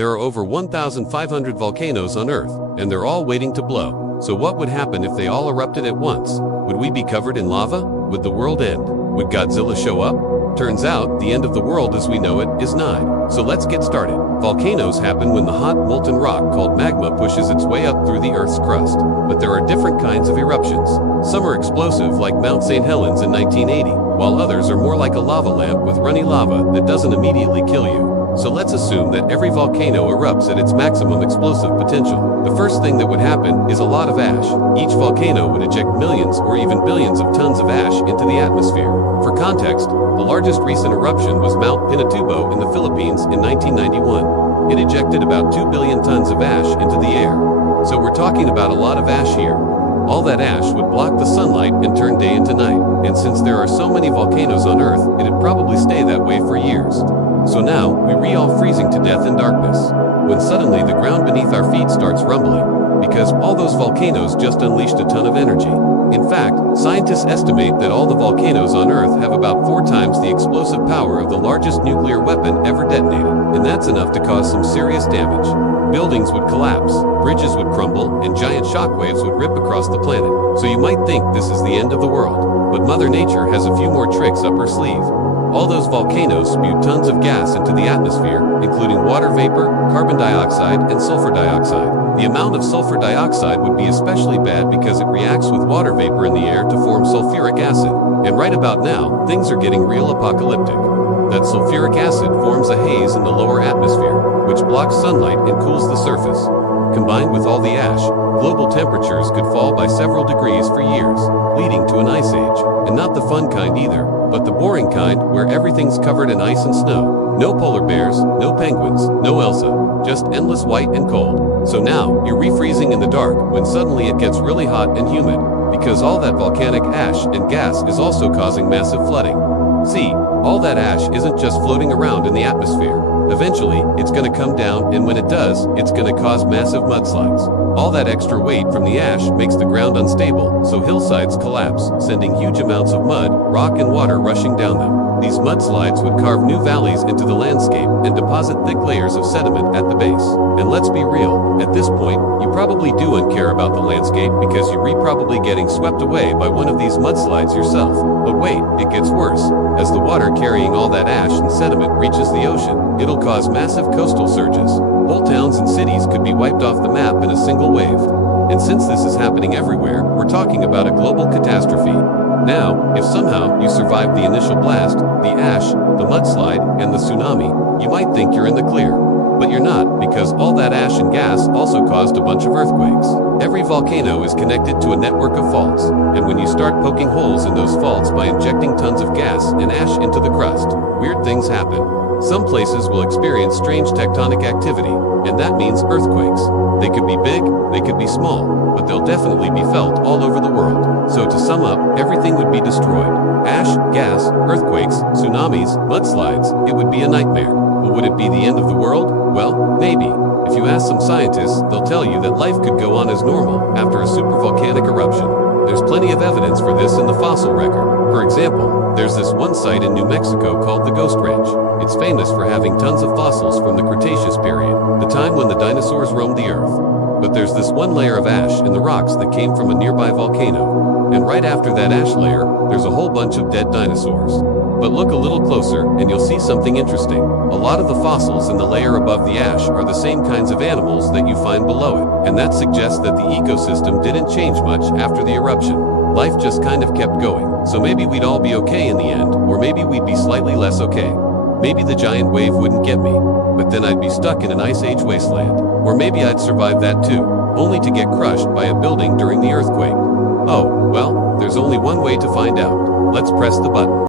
There are over 1,500 volcanoes on Earth, and they're all waiting to blow. So what would happen if they all erupted at once? Would we be covered in lava? Would the world end? Would Godzilla show up? Turns out, the end of the world as we know it is nigh. So let's get started. Volcanoes happen when the hot, molten rock called magma pushes its way up through the Earth's crust. But there are different kinds of eruptions. Some are explosive, like Mount St. Helens in 1980, while others are more like a lava lamp with runny lava that doesn't immediately kill you. So let's assume that every volcano erupts at its maximum explosive potential. The first thing that would happen is a lot of ash. Each volcano would eject millions or even billions of tons of ash into the atmosphere. For context, the largest recent eruption was Mount Pinatubo in the Philippines in 1991. It ejected about 2 billion tons of ash into the air. So we're talking about a lot of ash here. All that ash would block the sunlight and turn day into night. And since there are so many volcanoes on Earth, it'd probably stay that way for years. So now, we all freezing to death in darkness, when suddenly the ground beneath our feet starts rumbling, because all those volcanoes just unleashed a ton of energy. In fact, scientists estimate that all the volcanoes on Earth have about 4 times the explosive power of the largest nuclear weapon ever detonated, and that's enough to cause some serious damage. Buildings would collapse, bridges would crumble, and giant shockwaves would rip across the planet. So you might think this is the end of the world, but Mother Nature has a few more tricks up her sleeve. All those volcanoes spew tons of gas into the atmosphere, including water vapor, carbon dioxide, and sulfur dioxide. The amount of sulfur dioxide would be especially bad because it reacts with water vapor in the air to form sulfuric acid. And right about now, things are getting real apocalyptic. That sulfuric acid forms a haze in the lower atmosphere, which blocks sunlight and cools the surface. Combined with all the ash, global temperatures could fall by several degrees for years, leading to an ice age. And not the fun kind either, but the boring kind where everything's covered in ice and snow. No polar bears, no penguins, no Elsa, just endless white and cold. So now, you're refreezing in the dark when suddenly it gets really hot and humid, because all that volcanic ash and gas is also causing massive flooding. See, all that ash isn't just floating around in the atmosphere. Eventually, it's going to come down, and when it does, it's going to cause massive mudslides. All that extra weight from the ash makes the ground unstable, so hillsides collapse, sending huge amounts of mud, rock, and water rushing down them. These mudslides would carve new valleys into the landscape and deposit thick layers of sediment at the base. And let's be real, at this point, you probably do care about the landscape because you're probably getting swept away by one of these mudslides yourself. But wait, it gets worse. As the water carrying all that ash and sediment reaches the ocean, it'll cause massive coastal surges. Whole towns and cities could be wiped off the map in a single wave. And since this is happening everywhere, we're talking about a global catastrophe. Now, if somehow you survived the initial blast, the ash, the mudslide, and the tsunami, you might think you're in the clear. But you're not, because all that ash and gas also caused a bunch of earthquakes. Every volcano is connected to a network of faults, and when you start poking holes in those faults by injecting tons of gas and ash into the crust, weird things happen. Some places will experience strange tectonic activity, and that means earthquakes. They could be big, they could be small, but they'll definitely be felt all over the world. So to sum up, everything would be destroyed. Ash, gas, earthquakes, tsunamis, mudslides, it would be a nightmare. But would it be the end of the world? Well, maybe. If you ask some scientists, they'll tell you that life could go on as normal after a supervolcanic eruption. There's plenty of evidence for this in the fossil record. For example, there's this one site in New Mexico called the Ghost Ranch. It's famous for having tons of fossils from the Cretaceous period, the time when the dinosaurs roamed the Earth. But there's this one layer of ash in the rocks that came from a nearby volcano. And right after that ash layer, there's a whole bunch of dead dinosaurs. But look a little closer, and you'll see something interesting. A lot of the fossils in the layer above the ash are the same kinds of animals that you find below it. And that suggests that the ecosystem didn't change much after the eruption. Life just kind of kept going. So maybe we'd all be okay in the end, or maybe we'd be slightly less okay. Maybe the giant wave wouldn't get me, but then I'd be stuck in an ice age wasteland. Or maybe I'd survive that too, only to get crushed by a building during the earthquake. Oh, well, there's only one way to find out. Let's press the button.